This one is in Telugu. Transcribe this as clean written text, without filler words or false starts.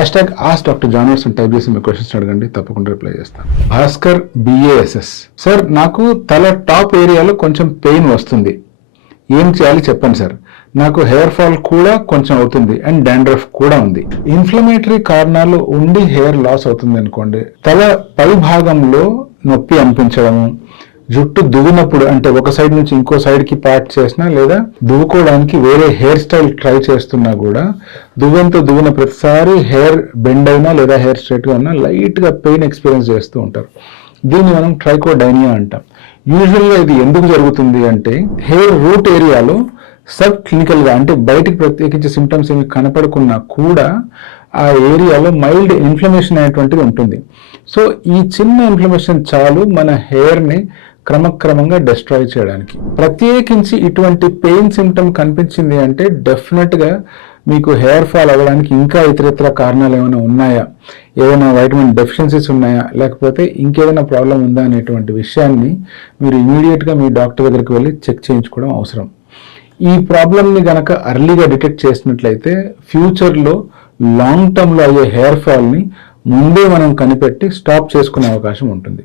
#Ask Dr. John Watson type చేసి మీ క్వశ్చన్స్ అడగండి, తప్పకుండా రిప్లై చేస్తాను. భాస్కర్ BASS. సార్, నాకు తల టాప్ ఏరియాలో కొంచెం పెయిన్ వస్తుంది, ఏం చేయాలి చెప్పండి సార్. నాకు హెయిర్ ఫాల్ కూడా కొంచెం అవుతుంది అండ్ డాండ్రఫ్ కూడా ఉంది. ఇన్ఫ్లమేటరీ కారణాలు ఉండి హెయిర్ లాస్ అవుతుంది అనుకోండి, తల పై భాగంలో నొప్పి అనిపించడము, జుట్టు దువ్వినప్పుడు అంటే ఒక సైడ్ నుంచి ఇంకో సైడ్కి పార్ట్ చేసినా లేదా దువ్వుకోవడానికి వేరే హెయిర్ స్టైల్ ట్రై చేస్తున్నా కూడా దువ్విన ప్రతిసారి హెయిర్ బెండ్ అయినా లేదా హెయిర్ స్ట్రైట్గా ఉన్నా లైట్గా పెయిన్ ఎక్స్పీరియన్స్ చేస్తూ ఉంటారు. దీన్ని మనం ట్రైకోడైనియా అంటాం. యూజువల్గా ఇది ఎందుకు జరుగుతుంది అంటే హెయిర్ రూట్ ఏరియాలో సబ్ క్లినికల్గా అంటే బయటికి ప్రత్యేకించి సిమ్టమ్స్ ఏమి కనపడకున్నా కూడా ఆ ఏరియాలో మైల్డ్ ఇన్ఫ్లమేషన్ అనేటువంటిది ఉంటుంది. సో ఈ చిన్న ఇన్ఫ్లమేషన్ చాలు మన హెయిర్ని క్రమక్రమంగా డిస్ట్రాయ్ చేయడానికి. ప్రత్యేకించి ఇటువంటి పెయిన్ సిమ్టమ్ కనిపించింది అంటే డెఫినెట్గా మీకు హెయిర్ ఫాల్ అవ్వడానికి ఇంకా ఇతరితర కారణాలు ఏమైనా ఉన్నాయా, ఏదైనా వైటమిన్ డెఫిషియన్సీస్ ఉన్నాయా, లేకపోతే ఇంకేదైనా ప్రాబ్లం ఉందా అనేటువంటి విషయాన్ని మీరు ఇమీడియట్గా మీ డాక్టర్ దగ్గరికి వెళ్ళి చెక్ చేయించుకోవడం అవసరం. ఈ ప్రాబ్లమ్ని గనక అర్లీగా డిటెక్ట్ చేసినట్లయితే ఫ్యూచర్లో లాంగ్ టర్మ్లో అయ్యే హెయిర్ ఫాల్ని ముందే మనం కనిపెట్టి స్టాప్ చేసుకునే అవకాశం ఉంటుంది.